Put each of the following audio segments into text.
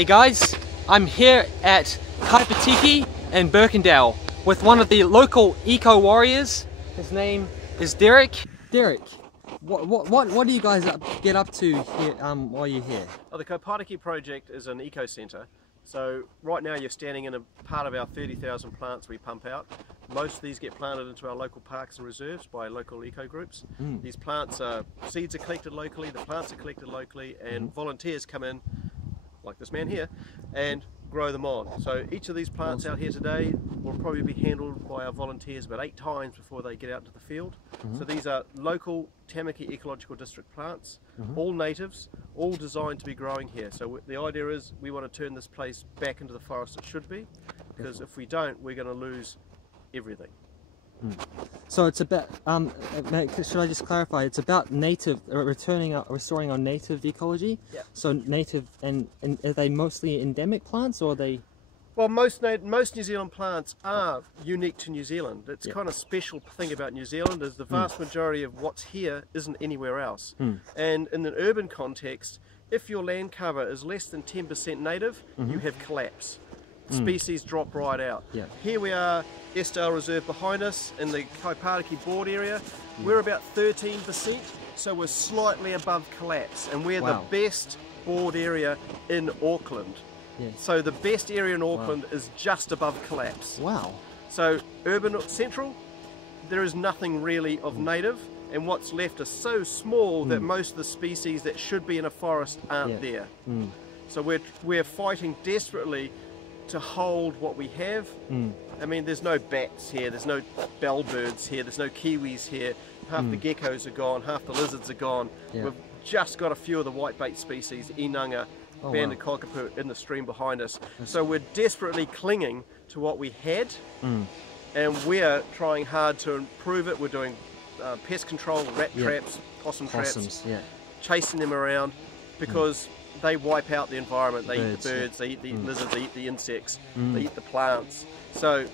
Hey guys, I'm here at Kaipatiki in Birkendale with one of the local eco warriors. His name is Derek. Derek, what do you guys get up to here while you're here? Oh, the Kaipatiki Project is an eco centre. So right now you're standing in a part of our 30,000 plants we pump out. Most of these get planted into our local parks and reserves by local eco groups. These plants seeds are collected locally, the plants are collected locally, and volunteers come in, like this man here, and grow them on. So each of these plants out here today will probably be handled by our volunteers about 8 times before they get out into the field. So these are local Tamaki Ecological District plants, all natives, all designed to be growing here. So the idea is we want to turn this place back into the forest it should be, because if we don't, we're going to lose everything. So it's about, should I just clarify, it's about native, restoring our native ecology? Yeah. So native, and are they mostly endemic plants, or are they? Well, most New Zealand plants are unique to New Zealand. It's kind of special thing about New Zealand is the vast majority of what's here isn't anywhere else. And in an urban context, if your land cover is less than 10% native, you have collapse. Species drop right out. Here we are, Estelle Reserve behind us in the Kaipatiki board area. We're about 13%, so we're slightly above collapse, and we're the best board area in Auckland. So the best area in Auckland is just above collapse. Wow. So urban central, there is nothing really of native, and what's left is so small that most of the species that should be in a forest aren't there. So we're fighting desperately to hold what we have. I mean, there's no bats here, there's no bellbirds here, there's no kiwis here, half the geckos are gone, half the lizards are gone. We've just got a few of the whitebait species, inanga, banded cockapoo in the stream behind us. So we're desperately clinging to what we had, and we're trying hard to improve it. We're doing pest control, rat traps, possum traps, chasing them around, because they wipe out the environment. They eat the birds, they eat the lizards, they eat the insects, they eat the plants. So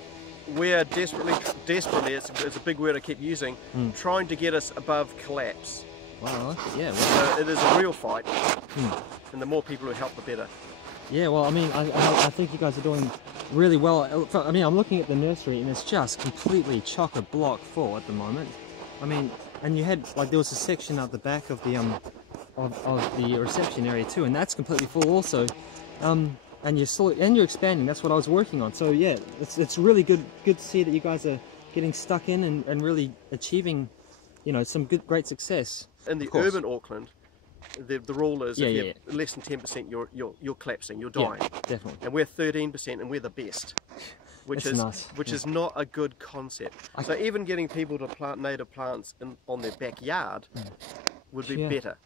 we're desperately, it's a big word I keep using, trying to get us above collapse. Wow, So it is a real fight, and the more people who help, the better. Yeah, well, I mean, I think you guys are doing really well. I mean, I'm looking at the nursery, and it's just completely chock-a-block full at the moment. I mean, and you had, like, there was a section at the back of the of the reception area too, and that's completely full also. And you're expanding. That's what I was working on. So yeah, it's really good to see that you guys are getting stuck in and really achieving, you know, some great success. In the urban Auckland, the rule is if you're less than 10%, you're collapsing, you're dying. Yeah, definitely. And we're 13%, and we're the best, which is not a good concept. So even getting people to plant native plants on their backyard would be better.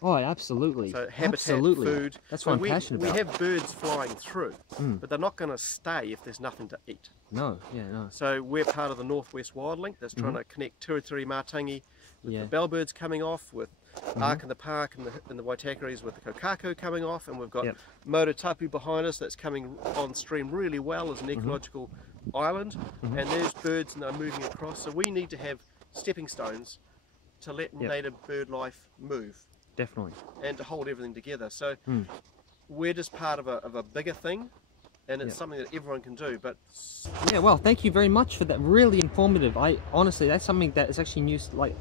Oh, absolutely. So habitat, food. That's what I'm passionate about. We have birds flying through, but they're not going to stay if there's nothing to eat. No. So we're part of the Northwest Wild Link that's trying to connect Tuaturi Matangi with the bellbirds coming off, with Ark in the Park and the Waitakaris with the kokako coming off, and we've got Mototapu behind us that's coming on stream really well as an ecological island, and there's birds and they're moving across. So we need to have stepping stones to let native bird life move. Definitely. And to hold everything together. So we're just part of a bigger thing, and it's something that everyone can do. But yeah, well, thank you very much for that. Really informative. Honestly, that's something that is actually new. Like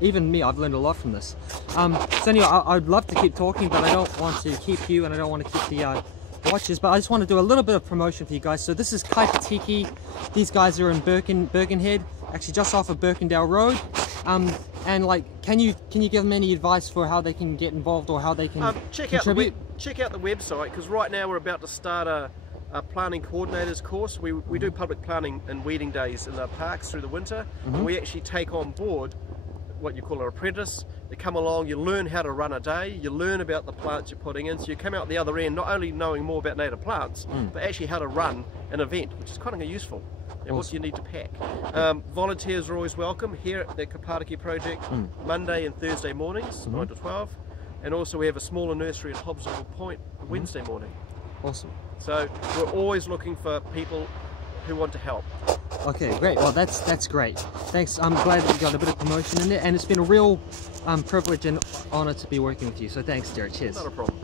even me, I've learned a lot from this. So anyway, I'd love to keep talking, but I don't want to keep you, and I don't want to keep the watchers. But I just want to do a little bit of promotion for you guys. So this is Kaipatiki. These guys are in Birkenhead, actually just off of Birkendale Road. And like, can you give them any advice for how they can get involved, or how they can contribute? Check out the website, because right now we're about to start a planting coordinators course. We do public planting and weeding days in the parks through the winter, and we actually take on board what you call an apprentice. They come along, you learn how to run a day, you learn about the plants you're putting in, so you come out the other end not only knowing more about native plants, but actually how to run an event, which is kind of useful. And what you need to pack. Volunteers are always welcome here at the Kaipatiki Project, Monday and Thursday mornings, 9 to 12. And also we have a smaller nursery at Hobsonville Point Wednesday morning. Awesome. So we're always looking for people who want to help. Okay, great. Well, that's great. Thanks. I'm glad that you got a bit of promotion in there, and it's been a real privilege and honor to be working with you. So thanks, Derek. Cheers. Not a problem.